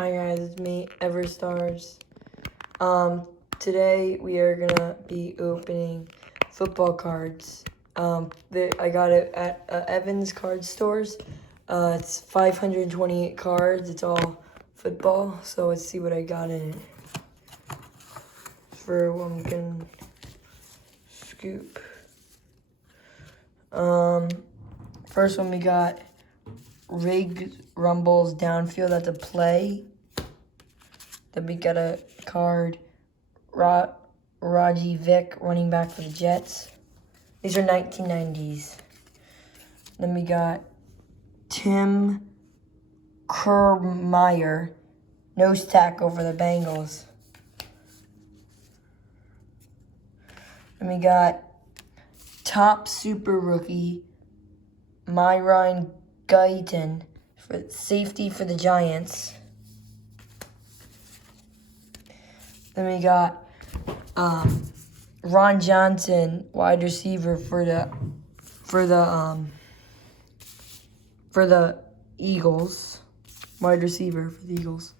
Hi guys, it's me, Everstars. Today we are gonna be opening football cards. I got it at Evans Card Stores. It's 528 cards. It's all football. So let's see what I got in it. For one can scoop. First one we got Rig Rumbles Downfield. That's a play. Then we got a card, Raji Vick, running back for the Jets. These are 1990s. Then we got Tim Kermeyer, nose tackle for the Bengals. Then we got top super rookie, Myron Guyton, for safety for the Giants. Then we got Ron Johnson, wide receiver for the Eagles, wide receiver for the Eagles.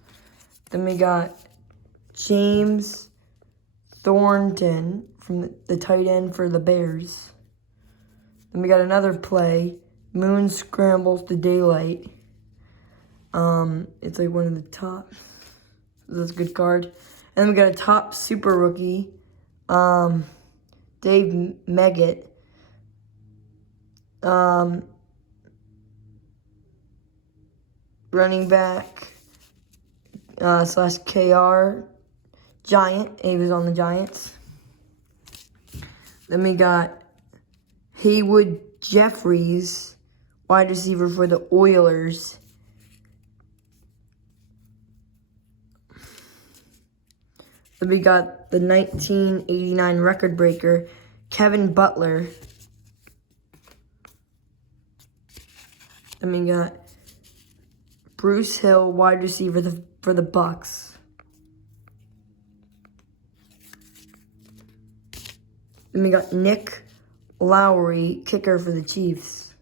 Then we got James Thornton from the tight end for the Bears. Then we got another play, Moon Scrambles to Daylight. It's like one of the top. That's a good card. And then we got a top super rookie, Dave Meggett. Running back slash KR Giant. He was on the Giants. Then we got Haywood Jeffries, wide receiver for the Oilers. Then we got the 1989 record breaker, Kevin Butler. Then we got Bruce Hill, wide receiver for the Bucks. Then we got Nick Lowry, kicker for the Chiefs.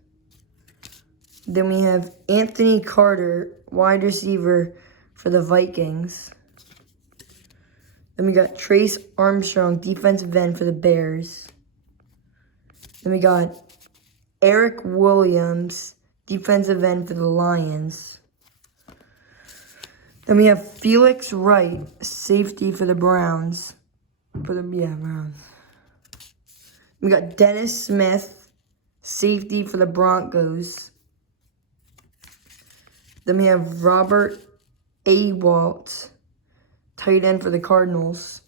Then we have Anthony Carter, wide receiver for the Vikings. Then we got Trace Armstrong, defensive end for the Bears. Then we got Eric Williams, defensive end for the Lions. Then we have Felix Wright, safety for the Browns. Browns. We got Dennis Smith, safety for the Broncos. Then we have Robert Awalt, tight end for the Cardinals.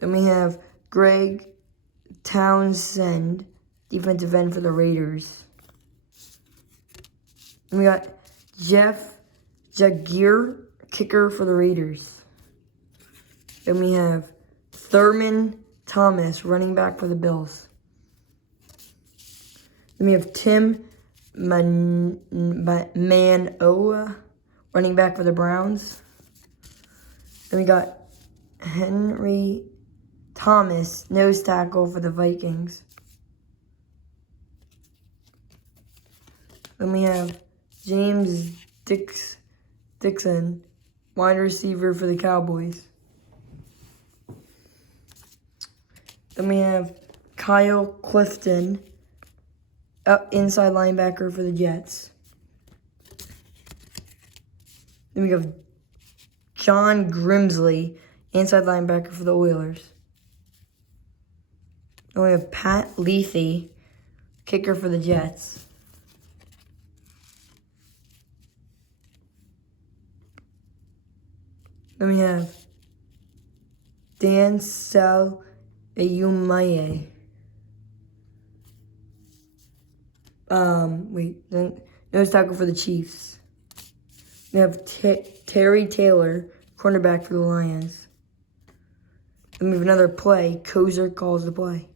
Then we have Greg Townsend, defensive end for the Raiders. And we got Jeff Jagier, kicker for the Raiders. Then we have Thurman Thomas, running back for the Bills. Then we have Tim Manoa, running back for the Browns. Then we got Henry Thomas, nose tackle for the Vikings. Then we have James Dixon, wide receiver for the Cowboys. Then we have Kyle Clifton, inside linebacker for the Jets. Then we have John Grimsley, inside linebacker for the Oilers. Then we have Pat Lethe, kicker for the Jets. Then we have Dan Ayumaye. Nose tackle for the Chiefs. We have Terry Taylor, cornerback for the Lions. Then we have another play. Kozer calls the play.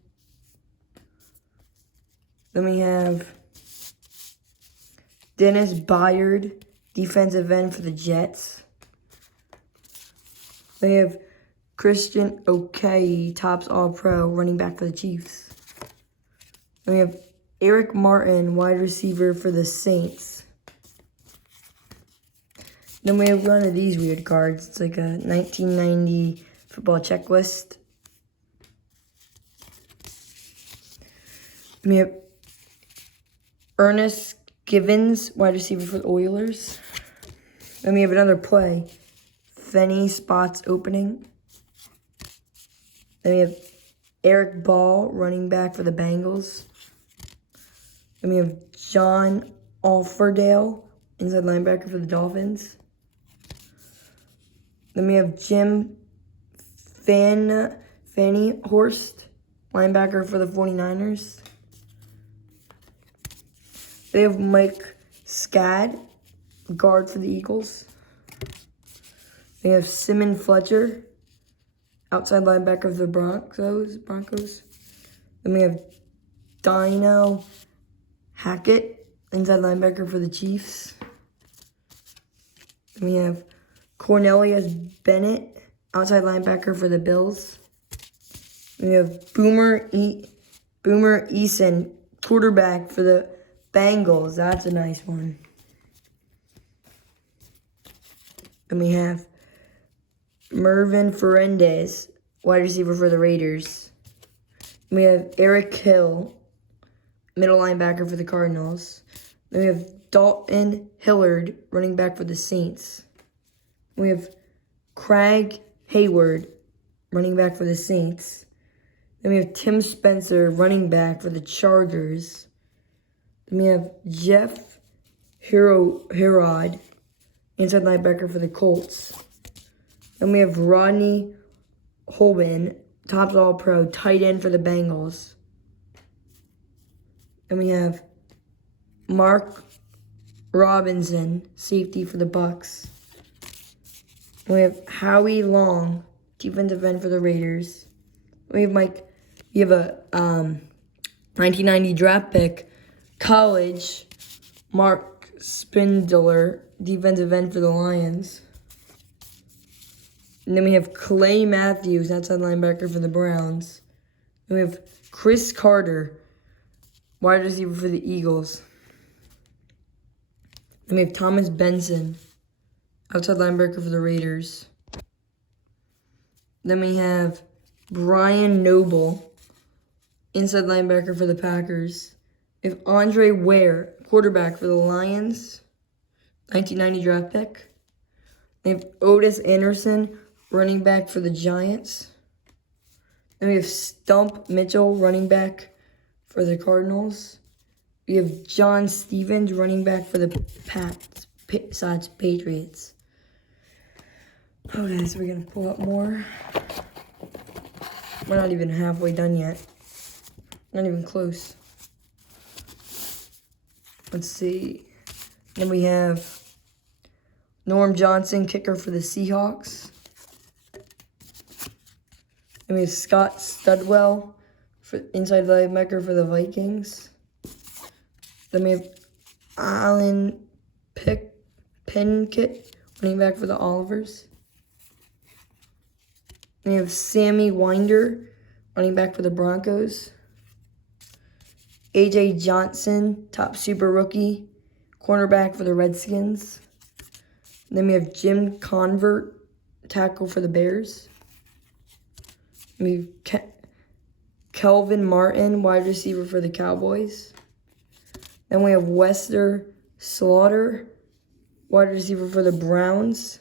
Then we have Dennis Byard, defensive end for the Jets. Then we have Christian Okoye, tops All-Pro, running back for the Chiefs. Then we have Eric Martin, wide receiver for the Saints. Then we have one of these weird cards. It's like a 1990 football checklist. We have Ernest Givens, wide receiver for the Oilers. Then we have another play. Fenny spots opening. Then we have Eric Ball, running back for the Bengals. Then we have John Alfordale, inside linebacker for the Dolphins. Then we have Jim Fanny Horst, linebacker for the 49ers. They have Mike Scad, guard for the Eagles. They have Simon Fletcher, outside linebacker for the Broncos. Then we have Dino Hackett, inside linebacker for the Chiefs. Then we have Cornelius Bennett, outside linebacker for the Bills. Then we have Boomer Eason, quarterback for the Bengals. That's a nice one. And we have Mervin Fernandez, wide receiver for the Raiders. We have Eric Hill, middle linebacker for the Cardinals. Then we have Dalton Hillard, running back for the Saints. We have Craig Hayward, running back for the Saints. Then we have Tim Spencer, running back for the Chargers. Then we have Jeff Herod, inside linebacker for the Colts. Then we have Rodney Holman, Topps All-Pro, tight end for the Bengals. Then we have Mark Robinson, safety for the Bucks. And we have Howie Long, defensive end for the Raiders. We have a 1990 draft pick, college, Mark Spindler, defensive end for the Lions. And then we have Clay Matthews, outside linebacker for the Browns. And we have Chris Carter, wide receiver for the Eagles. Then we have Thomas Benson, outside linebacker for the Raiders. Then we have Brian Noble, inside linebacker for the Packers. We have Andre Ware, quarterback for the Lions, 1990 draft pick. We have Otis Anderson, running back for the Giants. Then we have Stump Mitchell, running back for the Cardinals. We have John Stevens, running back for the Patriots. Okay, so we're going to pull up more. We're not even halfway done yet. Not even close. Let's see. Then we have Norm Johnson, kicker for the Seahawks. Then we have Scott Studwell, inside linebacker for the Vikings. Then we have Alan Pinkett, running back for the Olivers. Then we have Sammy Winder, running back for the Broncos. A.J. Johnson, top super rookie, cornerback for the Redskins. Then we have Jim Convert, tackle for the Bears. We have Kelvin Martin, wide receiver for the Cowboys. Then we have Wester Slaughter, wide receiver for the Browns.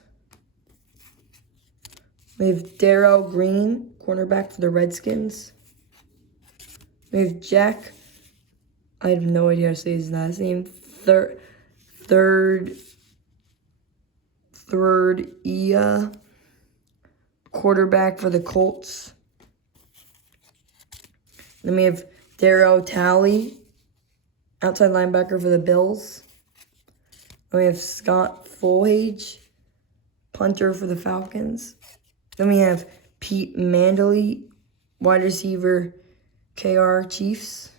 We have Darrell Green, cornerback for the Redskins. We have Jack, I have no idea how to say his last name, Third Ia, quarterback for the Colts. Then we have Darryl Talley, outside linebacker for the Bills. Then we have Scott Folhage, punter for the Falcons. Then we have Pete Mandley, wide receiver, KR Chiefs.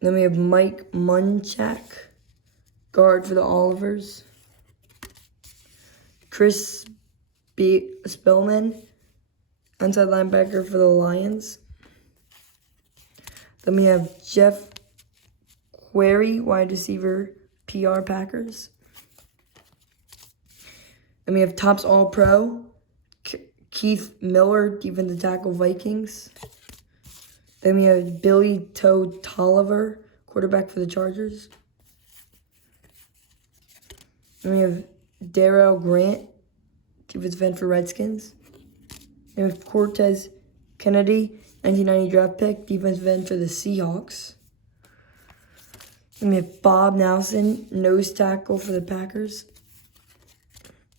Then we have Mike Munchak, guard for the Olivers. Chris Spillman, inside linebacker for the Lions. Then we have Jeff Query, wide receiver, PR Packers. Then we have Topps All-Pro, Keith Miller, defensive tackle, Vikings. Then we have Billy Toe Tolliver, quarterback for the Chargers. Then we have Darrell Grant, defensive end for Redskins. Then we have Cortez Kennedy, 1990 draft pick, defensive end for the Seahawks. Then we have Bob Nelson, nose tackle for the Packers.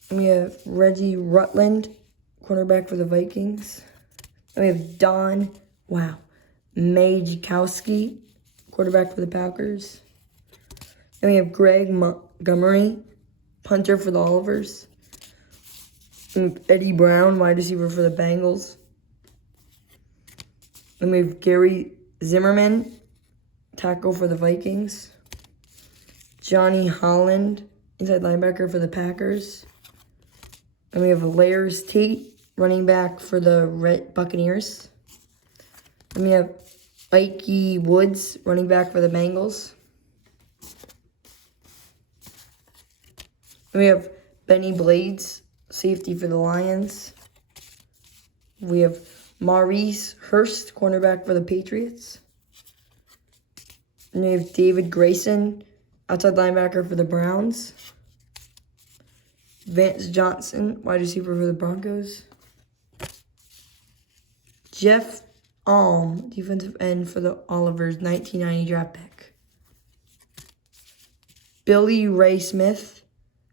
Then we have Reggie Rutland, cornerback for the Vikings. Then we have Don Majkowski, quarterback for the Packers. Then we have Greg Montgomery, punter for the Olivers. Then we have Eddie Brown, wide receiver for the Bengals. Then we have Gary Zimmerman, tackle for the Vikings. Johnny Holland, inside linebacker for the Packers. Then we have Lairs Tate, running back for the Buccaneers. Then we have Ikey Woods, running back for the Bengals. Then we have Benny Blades, safety for the Lions. We have Maurice Hurst, cornerback for the Patriots. And we have David Grayson, outside linebacker for the Browns. Vance Johnson, wide receiver for the Broncos. Jeff Alm, defensive end for the Olivers, 1990 draft pick. Billy Ray Smith,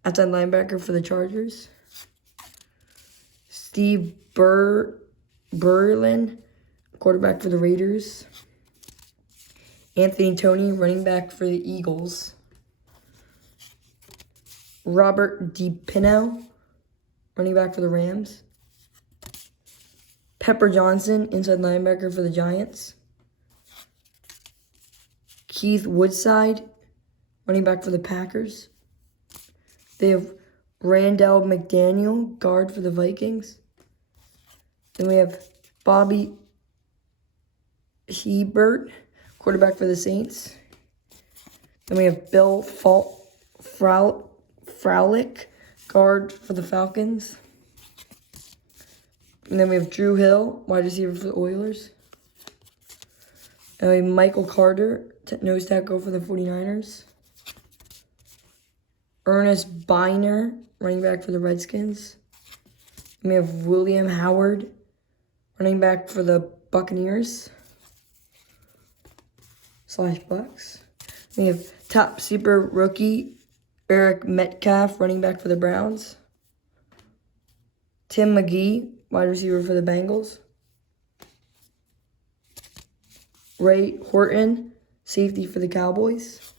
outside linebacker for the Chargers. Steve Berlin, quarterback for the Raiders. Anthony Toney, running back for the Eagles. Robert DiPino, running back for the Rams. Pepper Johnson, inside linebacker for the Giants. Keith Woodside, running back for the Packers. They have Randall McDaniel, guard for the Vikings. Then we have Bobby Hebert, quarterback for the Saints. Then we have Bill Fraulich, guard for the Falcons. And then we have Drew Hill, wide receiver for the Oilers. And we have Michael Carter, nose tackle for the 49ers. Ernest Biner, running back for the Redskins. And we have William Howard, running back for the Buccaneers / Bucks. We have top super rookie Eric Metcalf, running back for the Browns. Tim McGee, wide receiver for the Bengals. Ray Horton, safety for the Cowboys.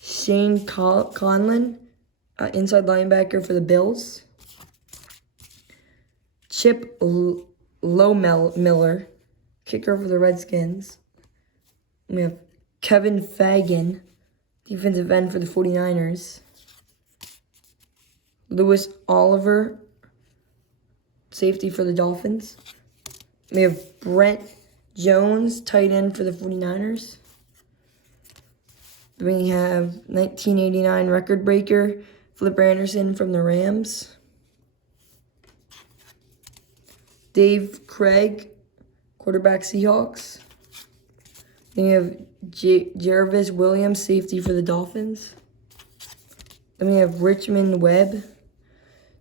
Shane Conlon, inside linebacker for the Bills. Chip Miller, kicker for the Redskins. We have Kevin Fagan, defensive end for the 49ers. Lewis Oliver, safety for the Dolphins. We have Brent Jones, tight end for the 49ers. We have 1989 record breaker, Flip Anderson from the Rams. Dave Craig, quarterback Seahawks. Then we have Jarvis Williams, safety for the Dolphins. Then we have Richmond Webb,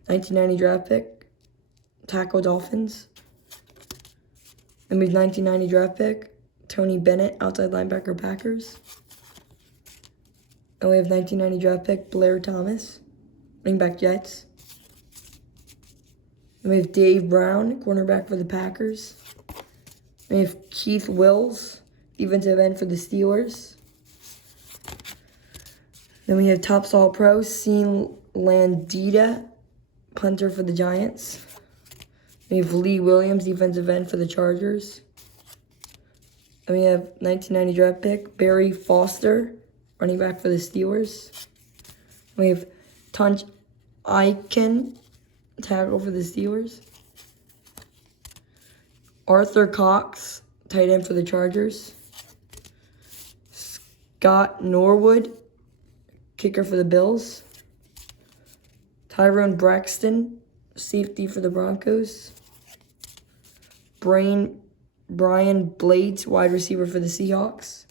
1990 draft pick, tackle Dolphins. Then we have 1990 draft pick, Tony Bennett, outside linebacker Packers. And we have 1990 draft pick, Blair Thomas, running back Jets. And we have Dave Brown, cornerback for the Packers. And we have Keith Wills, defensive end for the Steelers. Then we have Topps All-Pro, Sean Landita, punter for the Giants. We have Lee Williams, defensive end for the Chargers. And we have 1990 draft pick, Barry Foster, running back for the Steelers. We have Tunch Aiken, tackle for the Steelers. Arthur Cox, tight end for the Chargers. Scott Norwood, kicker for the Bills. Tyrone Braxton, safety for the Broncos. Brian Blades, wide receiver for the Seahawks.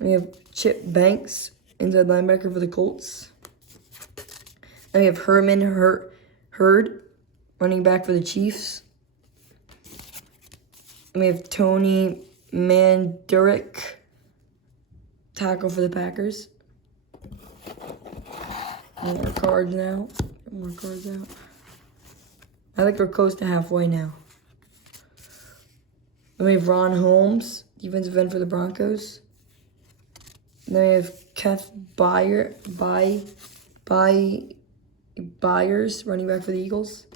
We have Chip Banks, inside linebacker for the Colts. And we have Herman Hurd, running back for the Chiefs. And we have Tony Mandurick, tackle for the Packers. More cards now. More cards out. I think we're close to halfway now. Then we have Ron Holmes, defensive end for the Broncos. And then we have Keth Byers, running back for the Eagles.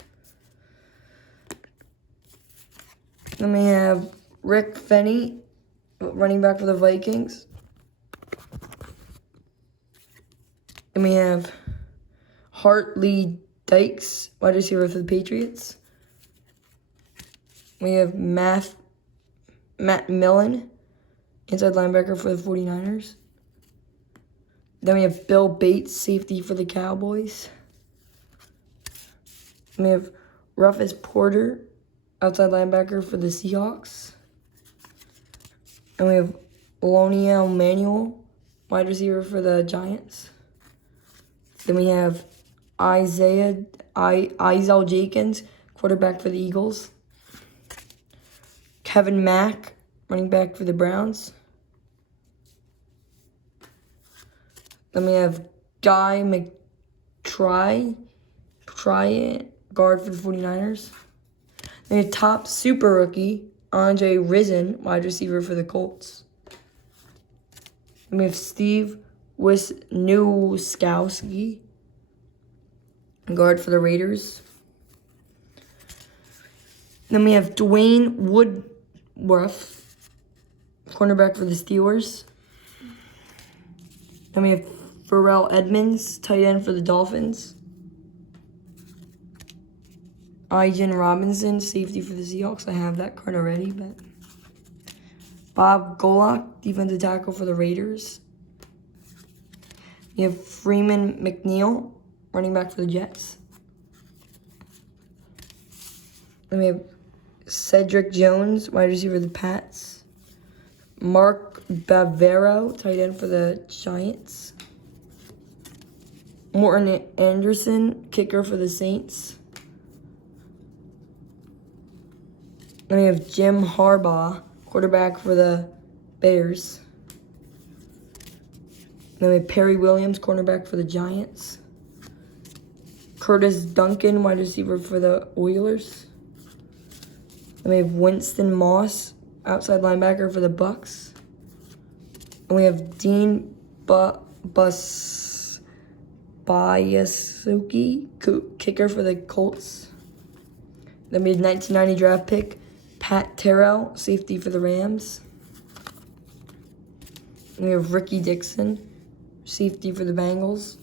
Then we have Rick Fenney, running back for the Vikings. And we have Hartley Dykes, wide receiver for the Patriots. We have Matt Millen, inside linebacker for the 49ers. Then we have Bill Bates, safety for the Cowboys. And we have Rufus Porter, outside linebacker for the Seahawks. And we have Loniel Manuel, wide receiver for the Giants. Then we have Isaiah Jenkins, quarterback for the Eagles. Kevin Mack, running back for the Browns. Then we have Guy McTry, guard for the 49ers. Then we have top super rookie, Andre Rison, wide receiver for the Colts. Then we have Steve Wisniewski, guard for the Raiders. Then we have Dwayne Woodruff, cornerback for the Steelers. Then we have Pharrell Edmonds, tight end for the Dolphins. Ijan Robinson, safety for the Seahawks. I have that card already, but Bob Golock, defensive tackle for the Raiders. You have Freeman McNeil, running back for the Jets. Then we have Cedric Jones, wide receiver for the Pats. Mark Bavaro, tight end for the Giants. Morton Anderson, kicker for the Saints. Then we have Jim Harbaugh, quarterback for the Bears. Then we have Perry Williams, cornerback for the Giants. Curtis Duncan, wide receiver for the Oilers. Then we have Winston Moss, outside linebacker for the Bucks. And we have Dean Bayasuki, kicker for the Colts. Then we have 1990 draft pick, Pat Terrell, safety for the Rams. And we have Ricky Dixon, safety for the Bengals.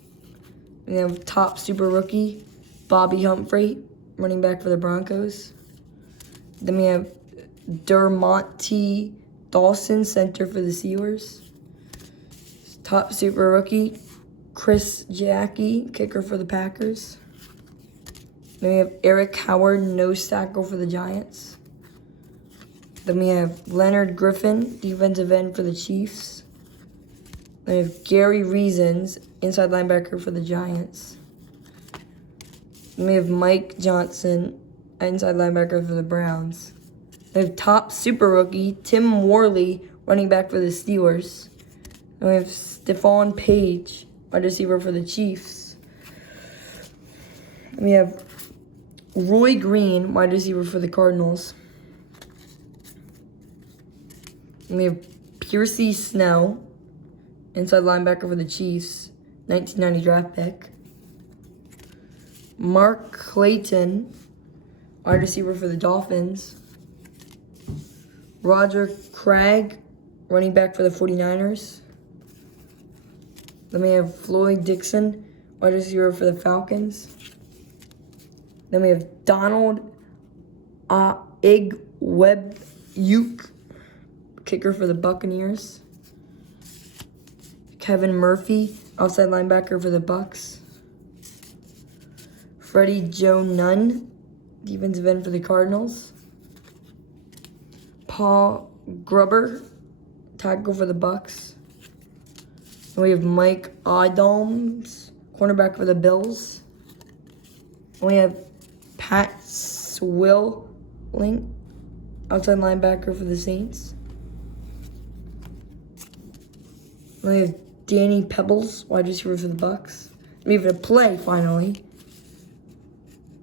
And we have top super rookie, Bobby Humphrey, running back for the Broncos. Then we have Dermontti Dawson, center for the Steelers. Top super rookie, Chris Jackie, kicker for the Packers. Then we have Eric Howard, nose tackle for the Giants. Then we have Leonard Griffin, defensive end for the Chiefs. Then we have Gary Reasons, inside linebacker for the Giants. Then we have Mike Johnson, inside linebacker for the Browns. We have top super rookie, Tim Worley, running back for the Steelers. And we have Stephon Page, wide receiver for the Chiefs. And we have Roy Green, wide receiver for the Cardinals. And we have Piercy Snell, inside linebacker for the Chiefs, 1990 draft pick. Mark Clayton, wide receiver for the Dolphins. Roger Craig, running back for the 49ers. Then we have Floyd Dixon, wide receiver for the Falcons. Then we have Donald Igwebuike, kicker for the Buccaneers. Kevin Murphy, outside linebacker for the Bucks. Freddie Joe Nunn, defensive end for the Cardinals. Paul Grubber, tackle for the Bucks. And we have Mike Adams, cornerback for the Bills. And we have Pat Swilling, outside linebacker for the Saints. And we have Danny Pebbles, wide receiver for the Bucks. We have a play finally.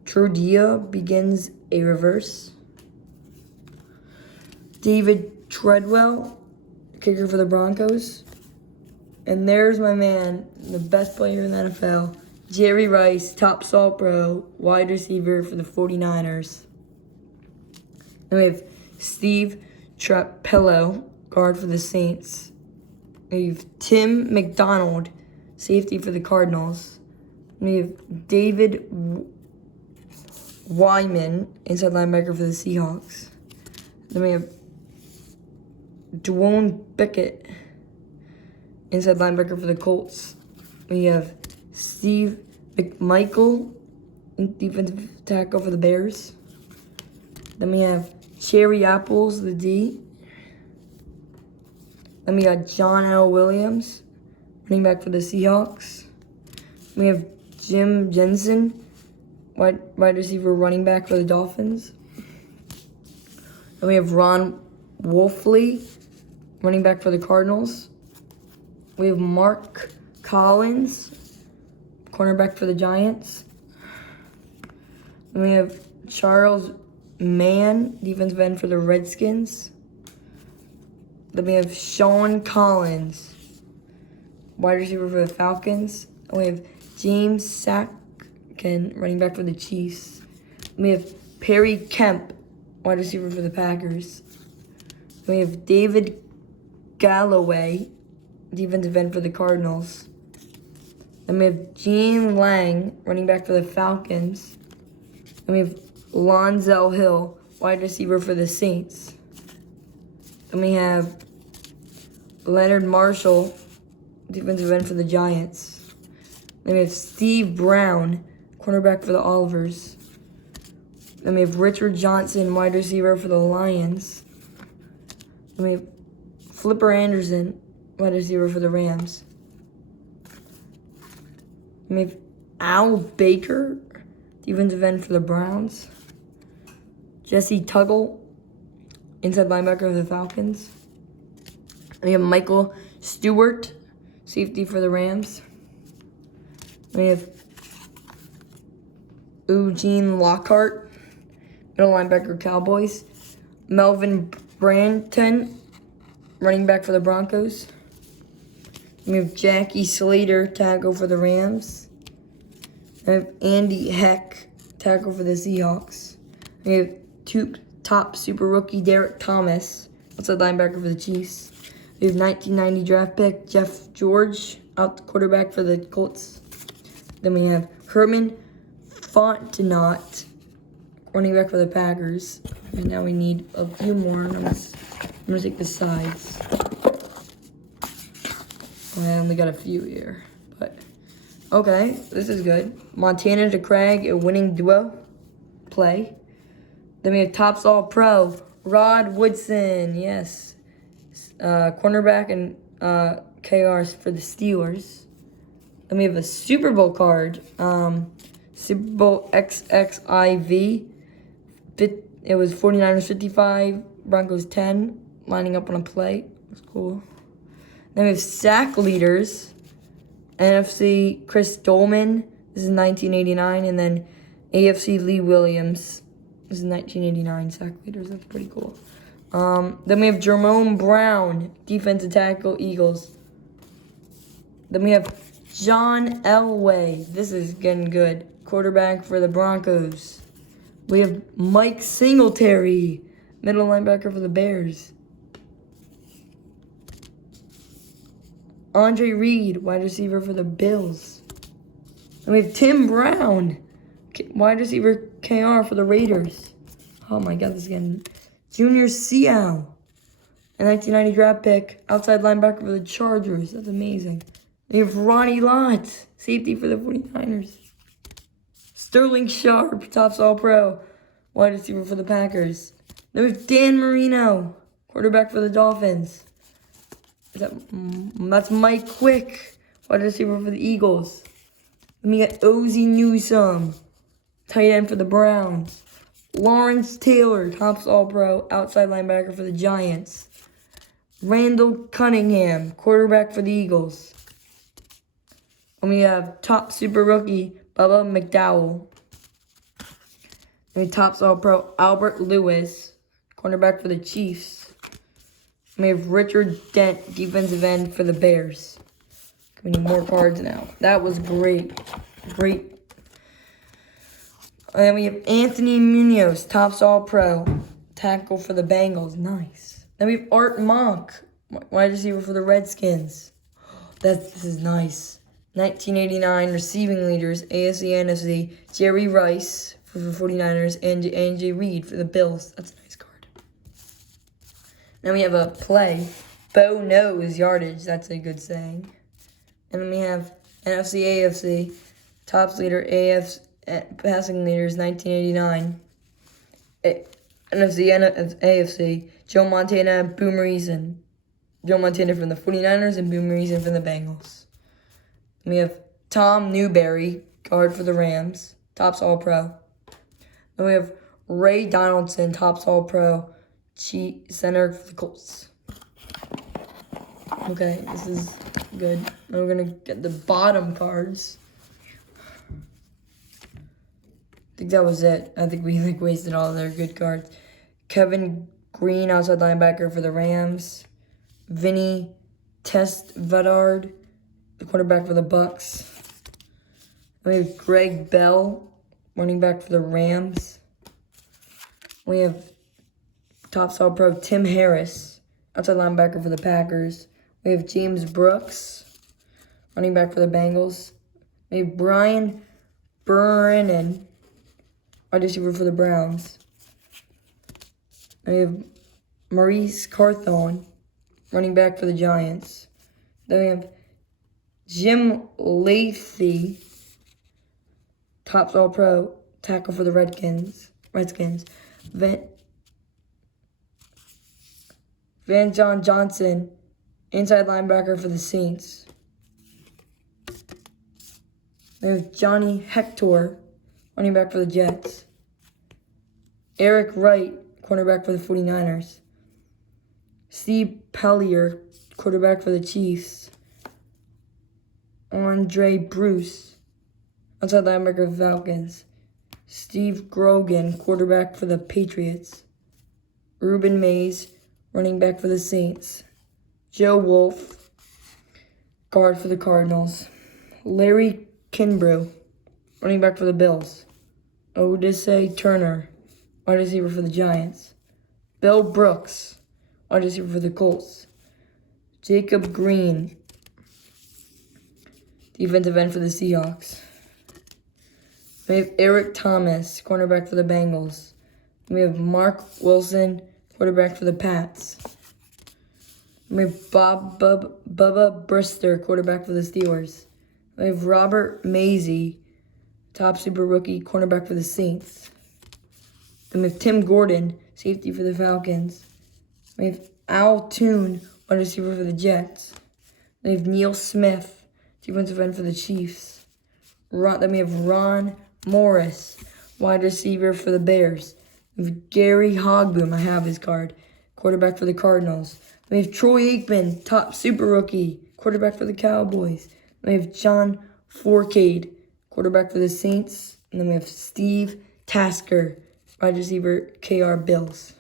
Trudia begins a reverse. David Treadwell, kicker for the Broncos. And there's my man, the best player in the NFL, Jerry Rice, top All Pro, wide receiver for the 49ers. Then we have Steve Trapello, guard for the Saints. We have Tim McDonald, safety for the Cardinals. We have David Wyman, inside linebacker for the Seahawks. Then we have Dwayne Beckett, inside linebacker for the Colts. We have Steve McMichael, defensive tackle for the Bears. Then we have Cherry Apples, the D. Then we got John L. Williams, running back for the Seahawks. We have Jim Jensen, wide receiver, running back for the Dolphins. Then we have Ron Wolfley, running back for the Cardinals. We have Mark Collins, cornerback for the Giants. Then we have Charles Mann, defensive end for the Redskins. Then we have Sean Collins, wide receiver for the Falcons. And we have James Sacken, running back for the Chiefs. And we have Perry Kemp, wide receiver for the Packers. And we have David Galloway, defensive end for the Cardinals. Then we have Gene Lang, running back for the Falcons. And we have Lonzel Hill, wide receiver for the Saints. Then we have Leonard Marshall, defensive end for the Giants. Then we have Steve Brown, cornerback for the Olivers. Then we have Richard Johnson, wide receiver for the Lions. Then we have Flipper Anderson, wide receiver for the Rams. Then we have Al Baker, defensive end for the Browns. Jesse Tuggle, inside linebacker of the Falcons. We have Michael Stewart, safety for the Rams. We have Eugene Lockhart, middle linebacker, Cowboys. Melvin Branton, running back for the Broncos. We have Jackie Slater, tackle for the Rams. We have Andy Heck, tackle for the Seahawks. We have top super rookie Derek Thomas, outside linebacker for the Chiefs. We have 1990 draft pick Jeff George, out the quarterback for the Colts. Then we have Herman Fontenot, running back for the Packers. And now we need a few more. I'm gonna take the sides. I only got a few here, but okay, this is good. Montana to Craig, a winning duo play. Then we have Topps All Pro, Rod Woodson, yes. Cornerback and KRs for the Steelers. Then we have a Super Bowl card, Super Bowl XXIV. It was 49ers 55, Broncos 10, lining up on a play. That's cool. Then we have sack leaders, NFC Chris Dolman. This is 1989, and then AFC Lee Williams. This is 1989 sack leaders. That's pretty cool. Then we have Jerome Brown, defensive tackle, Eagles. Then we have John Elway. This is getting good. Quarterback for the Broncos. We have Mike Singletary, middle linebacker for the Bears. Andre Reed, wide receiver for the Bills. And we have Tim Brown, wide receiver KR for the Raiders. Oh my God, this is getting... Junior Seau, a 1990 draft pick, outside linebacker for the Chargers. That's amazing. We have Ronnie Lott, safety for the 49ers. Sterling Sharp, Topps All-Pro, wide receiver for the Packers. There's Dan Marino, quarterback for the Dolphins. That's Mike Quick, wide receiver for the Eagles. Then we got Ozzie Newsome, tight end for the Browns. Lawrence Taylor, Topps All-Pro, outside linebacker for the Giants. Randall Cunningham, quarterback for the Eagles. And we have top super rookie, Bubba McDowell. And we Topps All-Pro, Albert Lewis, cornerback for the Chiefs. And we have Richard Dent, defensive end for the Bears. We need more cards now. That was great. Great. And then we have Anthony Munoz, Topps All-Pro, tackle for the Bengals. Nice. Then we have Art Monk, wide receiver for the Redskins. This is nice. 1989 receiving leaders, AFC, NFC, Jerry Rice for the 49ers, and A.J. Reed for the Bills. That's a nice card. Then we have a play, Bo knows yardage. That's a good saying. And then we have NFC, AFC, Topps leader, AFC, passing leaders, 1989. NFC, AFC, Joe Montana, Boomer Esiason. Joe Montana from the 49ers and Boomer Esiason from the Bengals. We have Tom Newberry, guard for the Rams, Topps All-Pro. Then we have Ray Donaldson, Topps All-Pro, center for the Colts. Okay, this is good. Now we're going to get the bottom cards. I think that was it. I think we wasted all their good cards. Kevin Green, outside linebacker for the Rams. Vinny Testaverde, the quarterback for the Bucks. We have Greg Bell, running back for the Rams. We have Topps All-Pro Tim Harris, outside linebacker for the Packers. We have James Brooks, running back for the Bengals. We have Brian Brennan, wide receiver for the Browns. We have Maurice Carthon, running back for the Giants. Then we have Jim Lathey, Topps All-Pro, tackle for the Redskins. Van John Johnson, inside linebacker for the Saints. We have Johnny Hector, running back for the Jets. Eric Wright, cornerback for the 49ers. Steve Pellier, quarterback for the Chiefs. Andre Bruce, outside linebacker for the Falcons. Steve Grogan, quarterback for the Patriots. Ruben Mays, running back for the Saints. Joe Wolf, guard for the Cardinals. Larry Kimbrough, running back for the Bills. Odisse Turner, wide receiver for the Giants. Bill Brooks, wide receiver for the Colts. Jacob Green, defensive end for the Seahawks. We have Eric Thomas, cornerback for the Bengals. We have Mark Wilson, quarterback for the Pats. We have Bubba Brister, quarterback for the Steelers. We have Robert Mazie, top super rookie, cornerback for the Saints. Then we have Tim Gordon, safety for the Falcons. We have Al Toon, wide receiver for the Jets. We have Neil Smith, defensive end for the Chiefs. Then we have Ron Morris, wide receiver for the Bears. We have Gary Hogboom, I have his card, quarterback for the Cardinals. We have Troy Aikman, top super rookie, quarterback for the Cowboys. We have John Fourcade, quarterback for the Saints. And then we have Steve Tasker, wide receiver, KR Bills.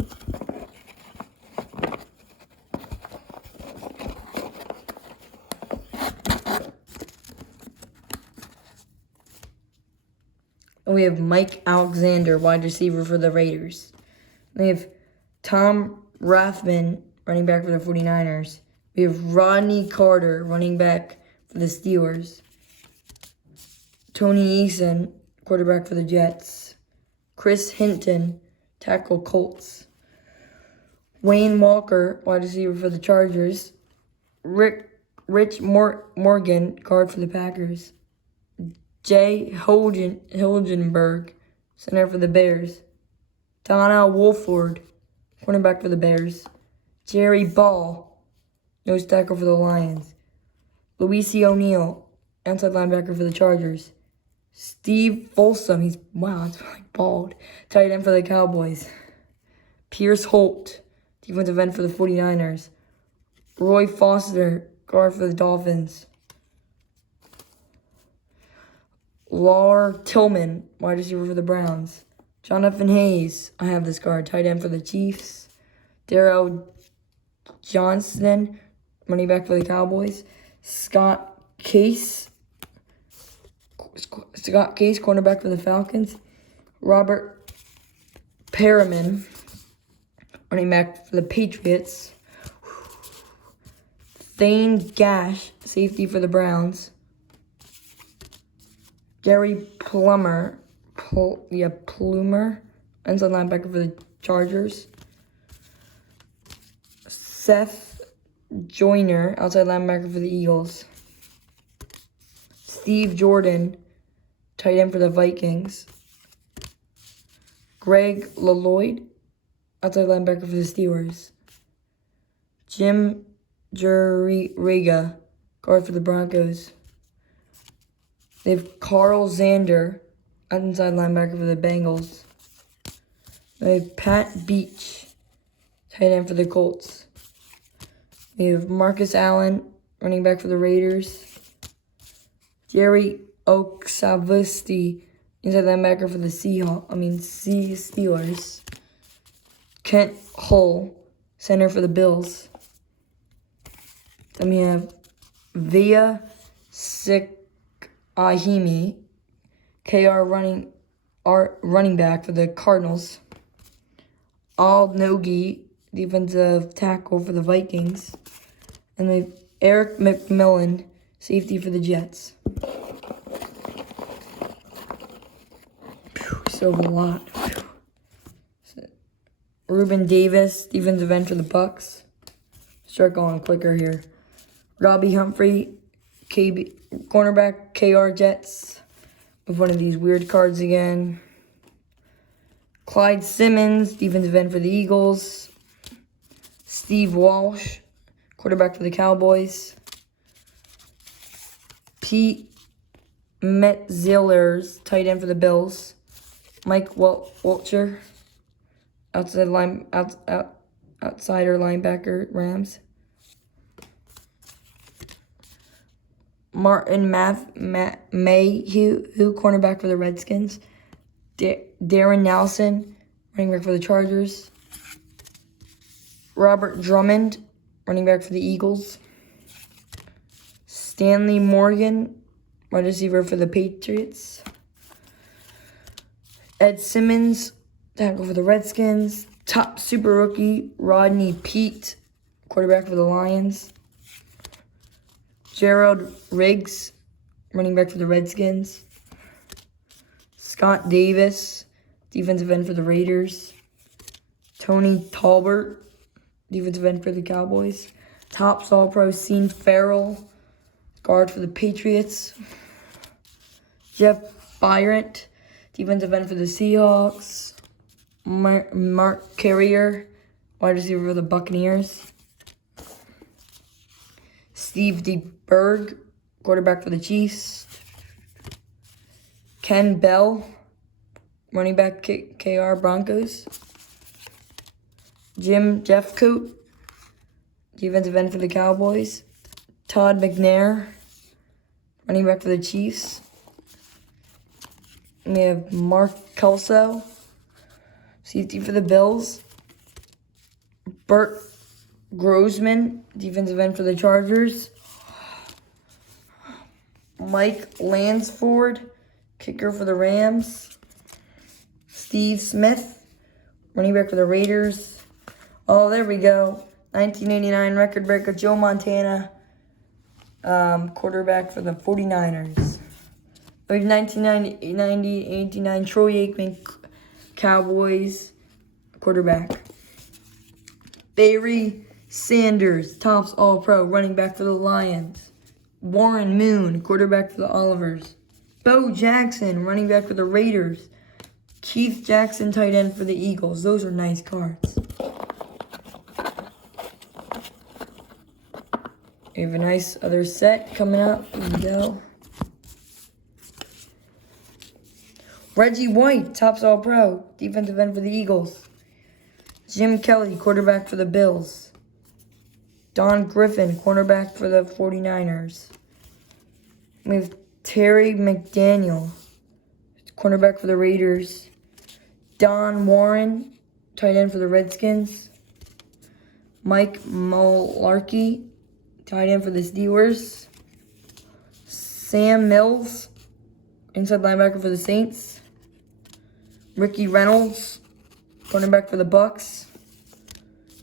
And we have Mike Alexander, wide receiver for the Raiders. We have Tom Rathman, running back for the 49ers. We have Rodney Carter, running back for the Steelers. Tony Eason, quarterback for the Jets. Chris Hinton, tackle Colts. Wayne Walker, wide receiver for the Chargers. Rich Morgan, guard for the Packers. Jay Hilgenberg, center for the Bears. Donna Wolford, cornerback for the Bears. Jerry Ball, nose tackle for the Lions. Luisi O'Neal, outside linebacker for the Chargers. Steve Folsom, that's like bald, tight end for the Cowboys. Pierce Holt, defensive end for the 49ers. Roy Foster, guard for the Dolphins. Lar Tillman, wide receiver for the Browns. Jonathan Hayes, I have this guard, tight end for the Chiefs. Darrell Johnston, running back for the Cowboys. Scott Case, cornerback for the Falcons. Robert Perriman, running back for the Patriots. Thane Gash, safety for the Browns. Gary Plumer, inside linebacker for the Chargers. Seth Joyner, outside linebacker for the Eagles. Steve Jordan, tight end for the Vikings. Greg Lloyd, outside linebacker for the Steelers. Jim Juriga, guard for the Broncos. They have Carl Zander, inside linebacker for the Bengals. They have Pat Beach, tight end for the Colts. They have Marcus Allen, running back for the Raiders. Jerry Oksavsky, inside linebacker for the Steelers. Kent Hull, center for the Bills. Then we have Via Ahimi, KR running back for the Cardinals. Al Nogi, defensive tackle for the Vikings. And they have Eric McMillan, safety for the Jets. So a lot. Ruben Davis, defensive end for the Bucks. Start going quicker here. Robbie Humphrey, cornerback, KR Jets. With one of these weird cards again. Clyde Simmons, defensive end for the Eagles. Steve Walsh, quarterback for the Cowboys. Pete Metzillers, tight end for the Bills. Mike Wiltshire, outsider linebacker, Rams. Martin Mayhew, cornerback for the Redskins. Darren Nelson, running back for the Chargers. Robert Drummond, running back for the Eagles. Stanley Morgan, wide receiver for the Patriots. Ed Simmons, tackle for the Redskins. Top super rookie, Rodney Peete, quarterback for the Lions. Gerald Riggs, running back for the Redskins. Scott Davis, defensive end for the Raiders. Tony Talbert, defensive end for the Cowboys. Top All-Pro, Sean Farrell, guard for the Patriots. Jeff Bryant, defensive end for the Seahawks. Mark Carrier, wide receiver for the Buccaneers. Steve DeBerg, quarterback for the Chiefs. Ken Bell, running back KR Broncos. Jim Jeffcoat, defensive end for the Cowboys. Todd McNair, running back for the Chiefs. We have Mark Kelso, safety for the Bills. Bert Grossman, defensive end for the Chargers. Mike Lansford, kicker for the Rams. Steve Smith, running back for the Raiders. Oh, there we go. 1989 record breaker Joe Montana, quarterback for the 49ers. We have 1989 Troy Aikman, Cowboys, quarterback. Barry Sanders, Tops All-Pro, running back for the Lions. Warren Moon, quarterback for the Olivers. Bo Jackson, running back for the Raiders. Keith Jackson, tight end for the Eagles. Those are nice cards. We have a nice other set coming up. Here we go. Reggie White, Topps All-Pro, defensive end for the Eagles. Jim Kelly, quarterback for the Bills. Don Griffin, cornerback for the 49ers. We have Terry McDaniel, cornerback for the Raiders. Don Warren, tight end for the Redskins. Mike Mularkey, tight end for the Steelers. Sam Mills, inside linebacker for the Saints. Ricky Reynolds, cornerback for the Bucks.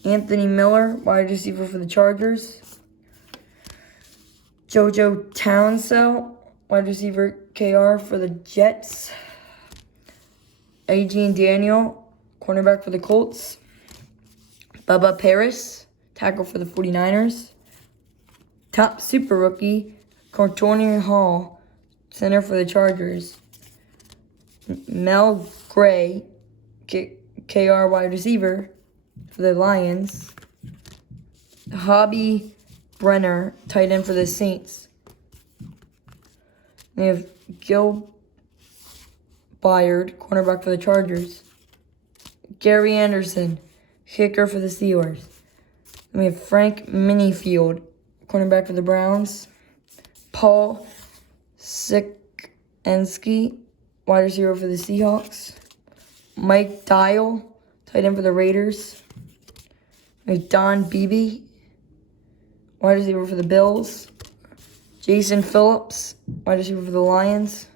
Anthony Miller, wide receiver for the Chargers. JoJo Townsend, wide receiver KR for the Jets. Adrian Daniel, cornerback for the Colts. Bubba Paris, tackle for the 49ers. Top super rookie, Cortoni Hall, center for the Chargers. Mel Gray, KR wide receiver for the Lions. Hobby Brenner, tight end for the Saints. We have Gil Byard, cornerback for the Chargers. Gary Anderson, kicker for the Steelers. And we have Frank Minifield, cornerback for the Browns. Paul Sikensky, wide receiver for the Seahawks. Mike Dial, tight end for the Raiders. We have Don Beebe, wide receiver for the Bills. Jason Phillips, wide receiver for the Lions.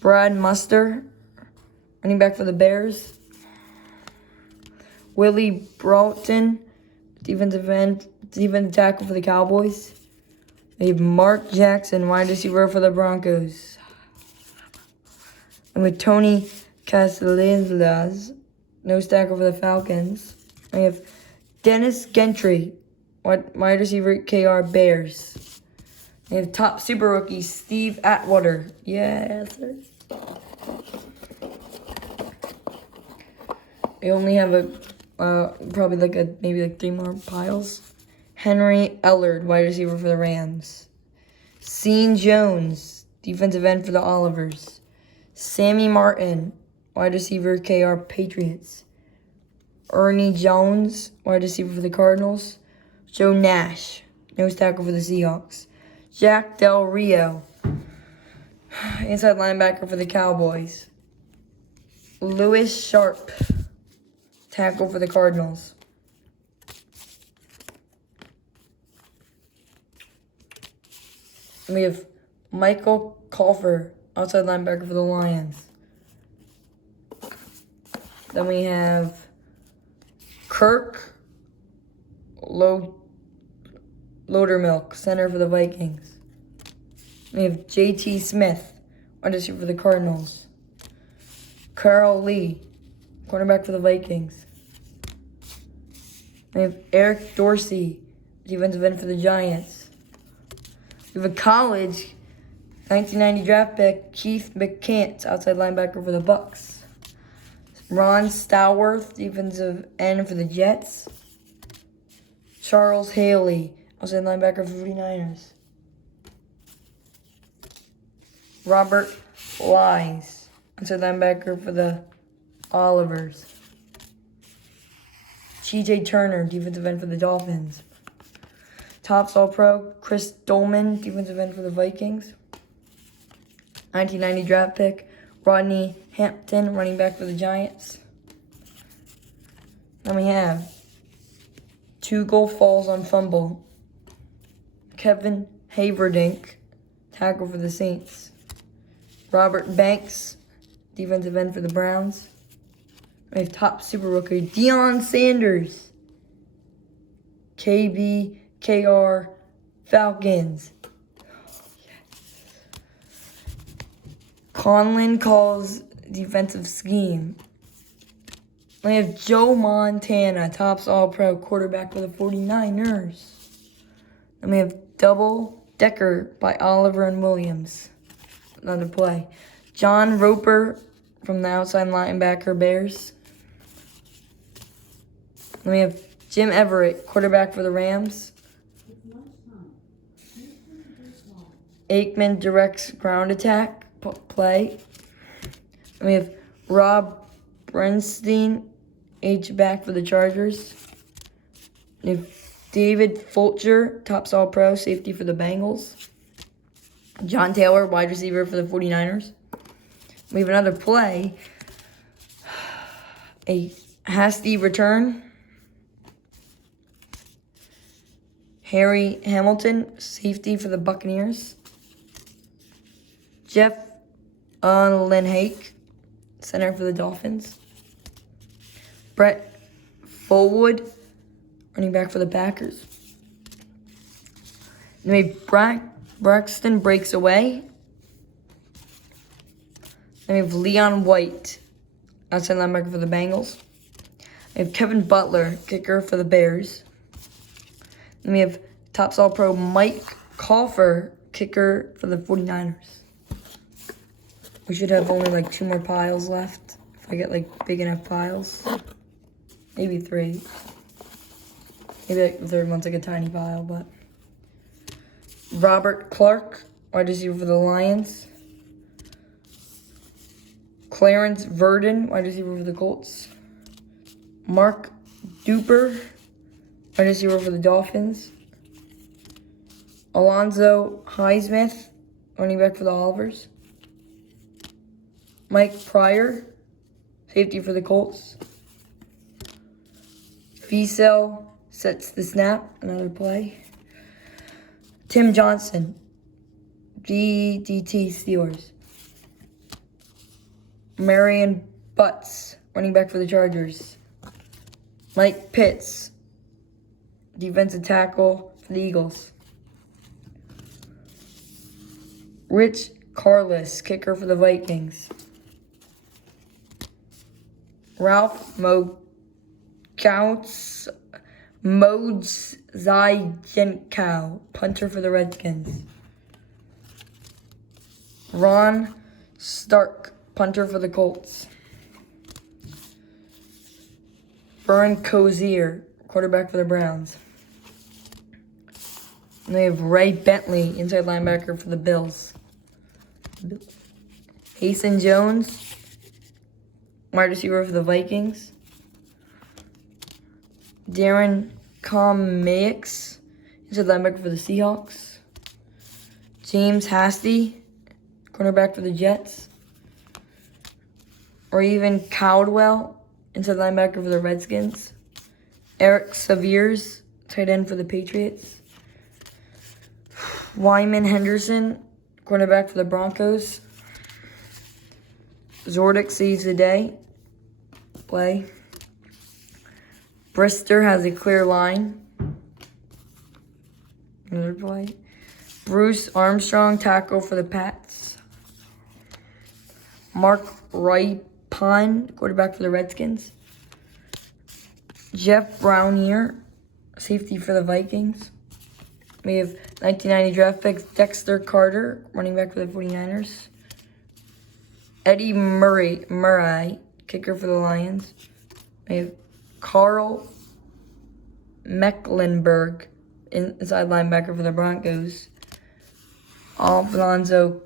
Brad Muster, running back for the Bears. Willie Broughton, defensive tackle for the Cowboys. We have Mark Jackson, wide receiver for the Broncos. And with Tony Casillas, nose tackle for the Falcons. We have Dennis Gentry, wide receiver KR Bears. We have top super rookie Steve Atwater. Yes, sir. We only have probably maybe 3 more piles. Henry Ellard, wide receiver for the Rams. Sean Jones, defensive end for the Olivers. Sammy Martin, wide receiver KR Patriots. Ernie Jones, wide receiver for the Cardinals. Joe Nash, nose tackle for the Seahawks. Jack Del Rio, inside linebacker for the Cowboys. Lewis Sharp, tackle for the Cardinals. And we have Michael Colfer, outside linebacker for the Lions. Then we have Kirk Lodermilk, center for the Vikings. We have J.T. Smith, wide receiver for the Cardinals. Carl Lee, cornerback for the Vikings. We have Eric Dorsey, defensive end for the Giants. We have a college 1990 draft pick, Keith McCants, outside linebacker for the Bucks. Ron Stallworth, defensive end for the Jets. Charles Haley, outside linebacker for the 49ers. Robert Wise, outside linebacker for the Olivers. TJ Turner, defensive end for the Dolphins. Topps All-Pro, Chris Dolman, defensive end for the Vikings. 1990 draft pick, Rodney Hampton, running back for the Giants. Then we have 2 goal falls on fumble. Kevin Haverdink, tackle for the Saints. Robert Banks, defensive end for the Browns. We have top super rookie, Deion Sanders, KBKR Falcons. Conlon calls defensive scheme. We have Joe Montana, Topps All-Pro, quarterback for the 49ers. And we have Double Decker by Oliver and Williams. another play. John Roper from the outside linebacker, Bears. Then we have Jim Everett, quarterback for the Rams. Aikman directs ground attack play. Then we have Rob Bernstein, H-back for the Chargers. We have David Fulcher, tops all-pro, safety for the Bengals. John Taylor, wide receiver for the 49ers. We have another play. A hasty return. Harry Hamilton, safety for the Buccaneers. Jeff Lynhake, center for the Dolphins. Brett Fullwood, running back for the Packers. Then Braxton breaks away. Then we have Leon White, outside linebacker for the Bengals. We have Kevin Butler, kicker for the Bears. Then we have tops all-pro Mike Coffer, kicker for the 49ers. We should have only like 2 more piles left. If I get like big enough piles. Maybe 3. Maybe like the third one's like a tiny pile, but. Robert Clark, wide receiver for the Lions. Clarence Verdon, wide receiver for the Colts. Mark Duper, wide receiver for the Dolphins. Alonzo Highsmith, running back for the Olivers. Mike Pryor, safety for the Colts. Fiesel sets the snap, another play. Tim Johnson, DDT Steelers. Marion Butts, running back for the Chargers. Mike Pitts, defensive tackle for the Eagles. Rich Carless, kicker for the Vikings. Ralph Modzijenkow, punter for the Redskins. Ron Stark, punter for the Colts. Vern Cozier, quarterback for the Browns. And they have Ray Bentley, inside linebacker for the Bills. Hasten Jones, wide receiver for the Vikings. Darren Commaix, inside linebacker for the Seahawks. James Hasty, cornerback for the Jets. Raven Caldwell, inside linebacker for the Redskins. Eric Seviers, tight end for the Patriots. Wyman Henderson, cornerback for the Broncos. Zordic saves the day. Play. Brister has a clear line. Another play. Bruce Armstrong, tackle for the Pats. Mark Ripon, quarterback for the Redskins. Jeff Brownier, safety for the Vikings. We have 1990 draft picks Dexter Carter, running back for the 49ers. Eddie Murray, kicker for the Lions. We have Carl Mecklenburg, inside linebacker for the Broncos. Alfonso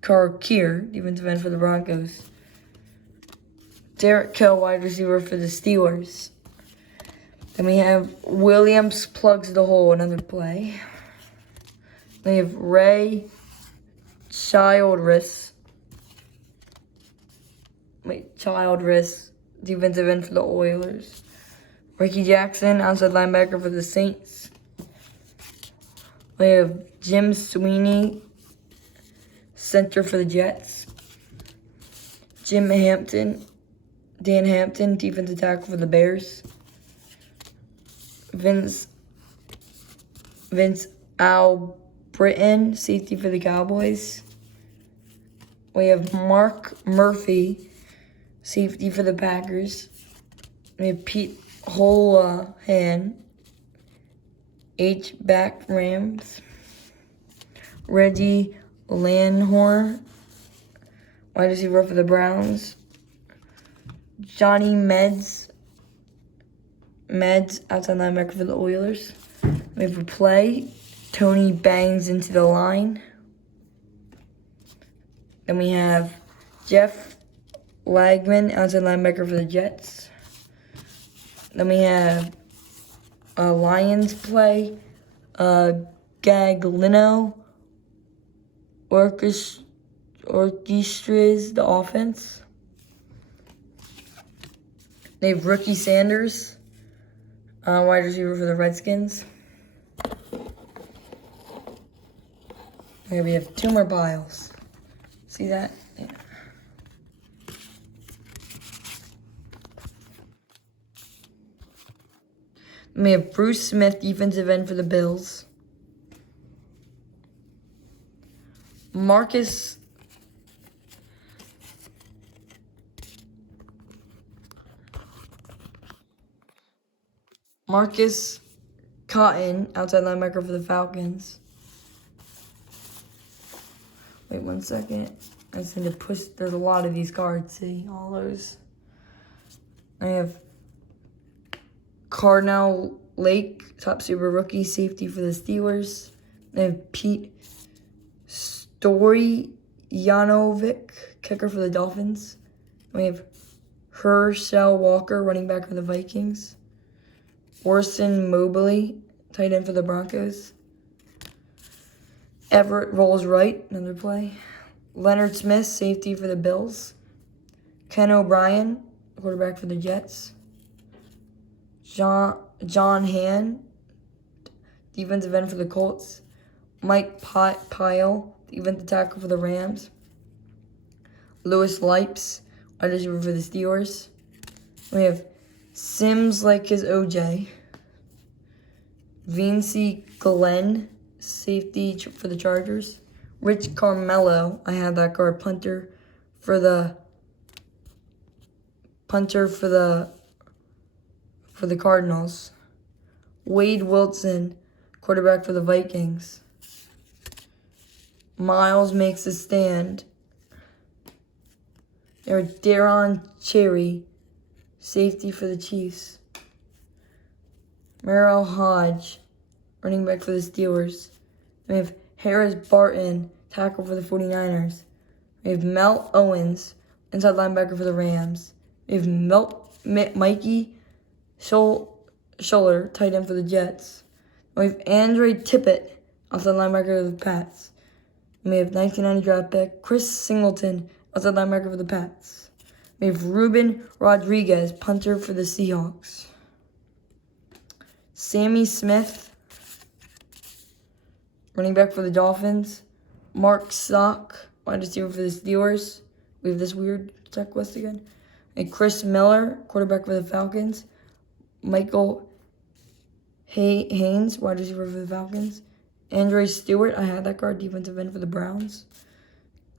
Carkier, defensive end for the Broncos. Derek Kell, wide receiver for the Steelers. Then we have Williams plugs the hole, another play. We have Ray Childress, defensive end for the Oilers. Ricky Jackson, outside linebacker for the Saints. We have Jim Sweeney, center for the Jets. Dan Hampton, defensive tackle for the Bears. Vince Albritton, safety for the Cowboys. We have Mark Murphy, safety for the Packers. We have Pete Holohan, H-back Rams. Reggie Lanhorn, wide receiver for the Browns. Johnny Meds, outside linebacker for the Oilers. We have a play. Tony bangs into the line. Then we have Jeff Lagman, outside linebacker for the Jets. Then we have a Lions play. Gaglino orchestras the offense. They have Rookie Sanders, wide receiver for the Redskins. Okay, we have 2 more piles. See that? Yeah. And we have Bruce Smith, defensive end for the Bills. Marcus Cotton, outside linebacker for the Falcons. Wait 1 second. I just need to push. There's a lot of these cards. See all those. I have Cardinal Lake, top super rookie safety for the Steelers. I have Pete Stoyanovic, kicker for the Dolphins. We have Herschel Walker, running back for the Vikings. Orson Mobley, tight end for the Broncos. Everett rolls right, another play. Leonard Smith, safety for the Bills. Ken O'Brien, quarterback for the Jets. John Hand, defensive end for the Colts. Mike Pyle, defensive tackle for the Rams. Louis Lipes, wide receiver for the Steelers. We have Sims like his OJ. Vince Glenn, safety for the Chargers. Rich Carmelo, I have that guard, punter for the Cardinals. Wade Wilson, quarterback for the Vikings. Miles makes a stand. There's Daron Cherry, safety for the Chiefs. Merrill Hodge, running back for the Steelers. Then we have Harris Barton, tackle for the 49ers. We have Mel Owens, inside linebacker for the Rams. We have Mikey Schuller, tight end for the Jets. We have Andre Tippett, outside linebacker for the Pats. And we have 1990 draft pick Chris Singleton, outside linebacker for the Pats. We have Ruben Rodriguez, punter for the Seahawks. Sammy Smith, running back for the Dolphins. Mark Sock, wide receiver for the Steelers. We have this weird checklist again. And Chris Miller, quarterback for the Falcons. Michael Haynes, wide receiver for the Falcons. Andre Stewart, I had that card, defensive end for the Browns.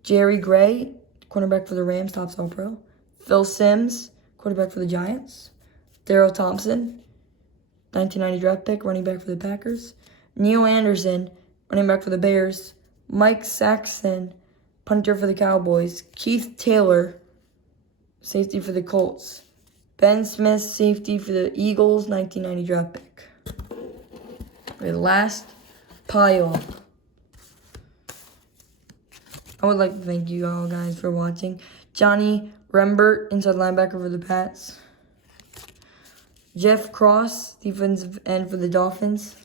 Jerry Gray, cornerback for the Rams, top All-Pro. Phil Simms, quarterback for the Giants. Darrell Thompson, 1990 draft pick, running back for the Packers. Neil Anderson, running back for the Bears. Mike Saxon, punter for the Cowboys. Keith Taylor, safety for the Colts. Ben Smith, safety for the Eagles, 1990 draft pick. The last pile. I would like to thank you all guys for watching. Johnny Rembert, inside linebacker for the Pats. Jeff Cross, defensive end for the Dolphins.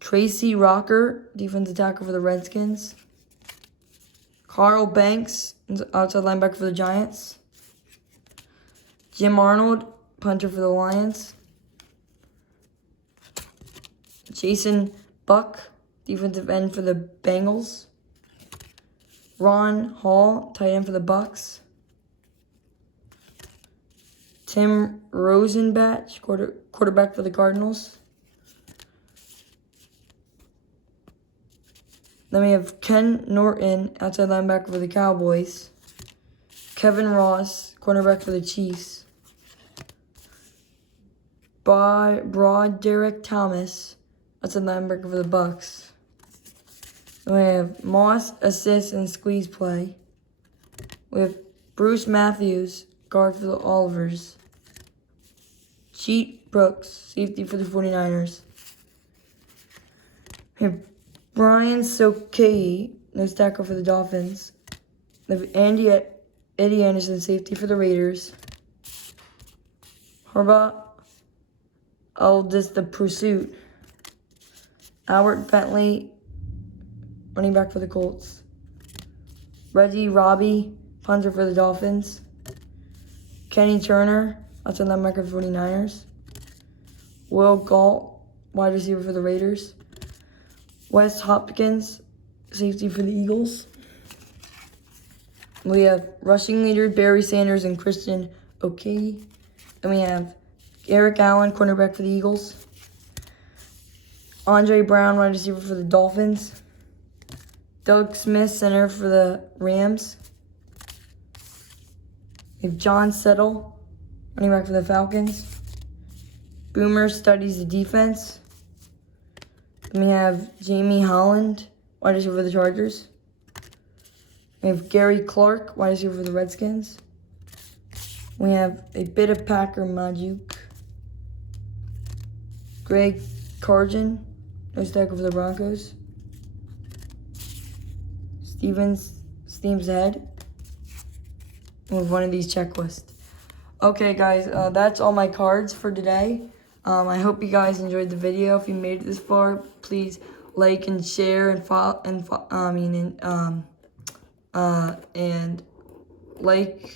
Tracy Rocker, defensive tackle for the Redskins. Carl Banks, outside linebacker for the Giants. Jim Arnold, punter for the Lions. Jason Buck, defensive end for the Bengals. Ron Hall, tight end for the Bucks. Tim Rosenbach, quarterback for the Cardinals. Then we have Ken Norton, outside linebacker for the Cowboys. Kevin Ross, cornerback for the Chiefs. Derek Thomas, outside linebacker for the Bucks. We have Moss, assist, and squeeze play. We have Bruce Matthews, guard for the Olivers. Cheat Brooks, safety for the 49ers. We have Brian Sokei, nose tackle for the Dolphins. We have Eddie Anderson, safety for the Raiders. Harbaugh, Aldis the Pursuit. Albert Bentley, running back for the Colts. Reggie Robbie, punter for the Dolphins. Kenny Turner, outside linebacker for the 49ers. Will Galt, wide receiver for the Raiders. Wes Hopkins, safety for the Eagles. We have rushing leader Barry Sanders and Christian Okoye. Then we have Eric Allen, cornerback for the Eagles. Andre Brown, wide receiver for the Dolphins. Doug Smith, center for the Rams. We have John Settle, running back for the Falcons. Boomer studies the defense. Then we have Jamie Holland, wide receiver for the Chargers. We have Gary Clark, wide receiver for the Redskins. We have a bit of Packer Majuk. Greg Cargin, nose tackle for the Broncos. Steams Head. With one of these checklists. Okay, guys, that's all my cards for today. I hope you guys enjoyed the video. If you made it this far, please like and share and follow and like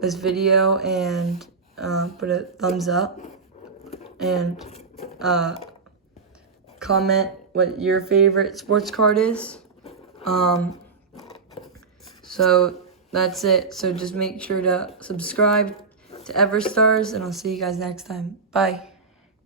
this video and put a thumbs up and comment what your favorite sports card is. So that's it. So just make sure to subscribe to Everstars, and I'll see you guys next time. Bye.